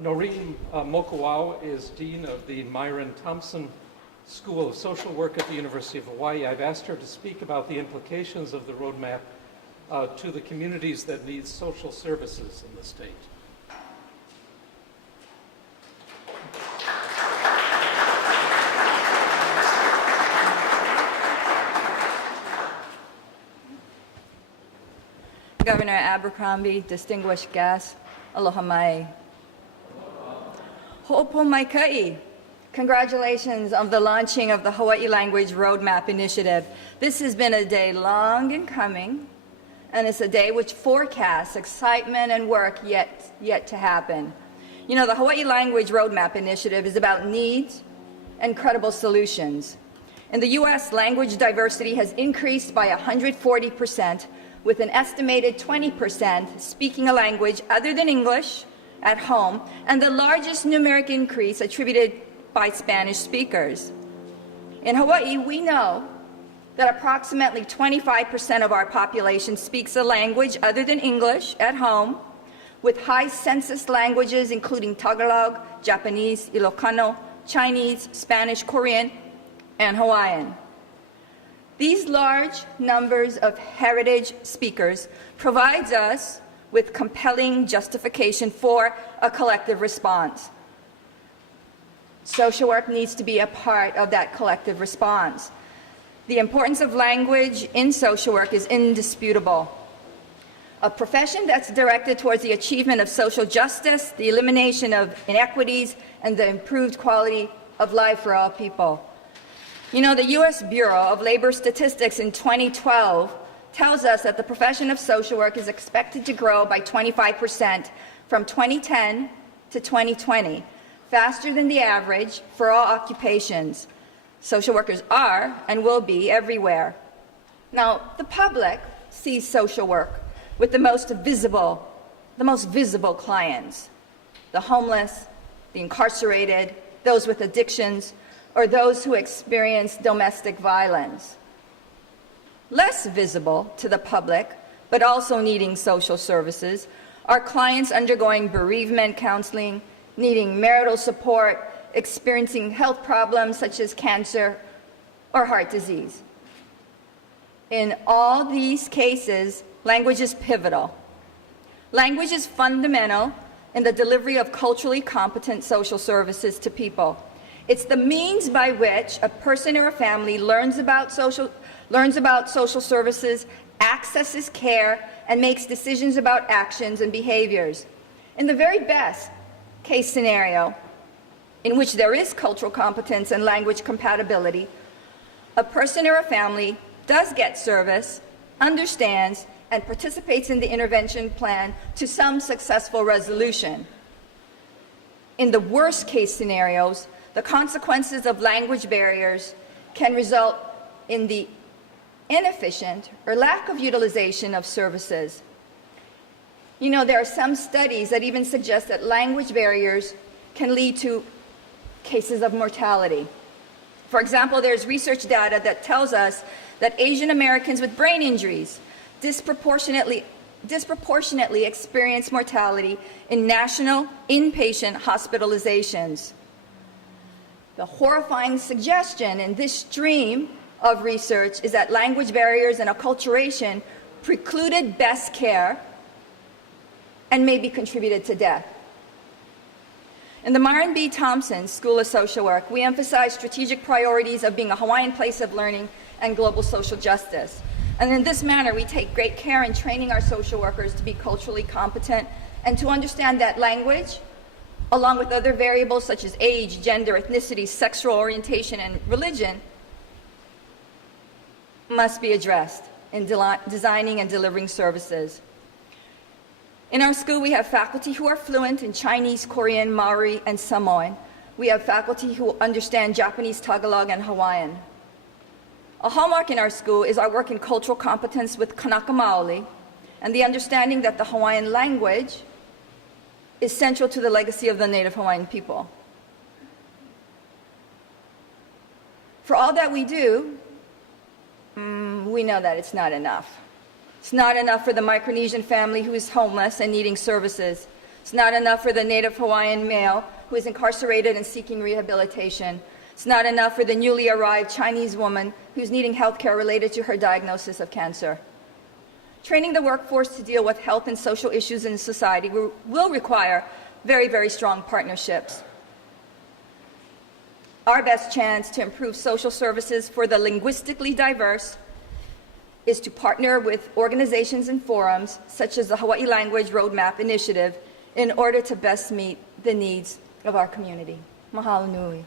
Noreen Mokuau is Dean of the Myron Thompson School of Social Work at the University of Hawaii. I've asked her to speak about the implications of the roadmap to the communities that need social services in the state. Governor Abercrombie, distinguished guests, aloha mai. Ho'opo mai kai. Congratulations on the launching of the Hawaii Language Roadmap Initiative. This has been a day long in coming, and it's a day which forecasts excitement and work yet to happen. You know, the Hawaii Language Roadmap Initiative is about needs and credible solutions. In the U.S., language diversity has increased by 140%, with an estimated 20% speaking a language other than English at home, and the largest numeric increase attributed by Spanish speakers. In Hawaii, we know that approximately 25% of our population speaks a language other than English at home, with high census languages including Tagalog, Japanese, Ilocano, Chinese, Spanish, Korean, and Hawaiian. These large numbers of heritage speakers provides us with compelling justification for a collective response. Social work needs to be a part of that collective response. The importance of language in social work is indisputable. A profession that's directed towards the achievement of social justice, the elimination of inequities, and the improved quality of life for all people. You know, the U.S. Bureau of Labor Statistics in 2012 tells us that the profession of social work is expected to grow by 25% from 2010 to 2020, faster than the average for all occupations. Social workers are and will be everywhere. Now, the public sees social work with the most visible clients: the homeless, the incarcerated, those with addictions, or those who experience domestic violence. Less visible to the public, but also needing social services, are clients undergoing bereavement counseling, needing marital support, experiencing health problems such as cancer or heart disease. In all these cases, language is pivotal. Language is fundamental in the delivery of culturally competent social services to people. It's the means by which a person or a family learns about social services, accesses care, and makes decisions about actions and behaviors. In the very best case scenario, in which there is cultural competence and language compatibility, a person or a family does get service, understands, and participates in the intervention plan to some successful resolution. In the worst case scenarios, the consequences of language barriers can result in the inefficient or lack of utilization of services. You know, there are some studies that even suggest that language barriers can lead to cases of mortality. For example, there's research data that tells us that Asian Americans with brain injuries disproportionately experience mortality in national inpatient hospitalizations. The horrifying suggestion in this stream of research is that language barriers and acculturation precluded best care and maybe contributed to death. In the Myron B. Thompson School of Social Work, we emphasize strategic priorities of being a Hawaiian place of learning and global social justice. And in this manner, we take great care in training our social workers to be culturally competent and to understand that language, along with other variables such as age, gender, ethnicity, sexual orientation, and religion, must be addressed in designing and delivering services. In our school, we have faculty who are fluent in Chinese, Korean, Maori, and Samoan. We have faculty who understand Japanese, Tagalog, and Hawaiian. A hallmark in our school is our work in cultural competence with Kanaka Maoli and the understanding that the Hawaiian language is central to the legacy of the Native Hawaiian people. For all that we do, we know that it's not enough. It's not enough for the Micronesian family who is homeless and needing services, It's not enough for the Native Hawaiian male who is incarcerated and seeking rehabilitation. It's not enough for the newly arrived Chinese woman who's needing health care related to her diagnosis of cancer. Training the workforce to deal with health and social issues in society will require very, very strong partnerships. Our best chance to improve social services for the linguistically diverse is to partner with organizations and forums such as the Hawaii Language Roadmap Initiative in order to best meet the needs of our community. Mahalo nui.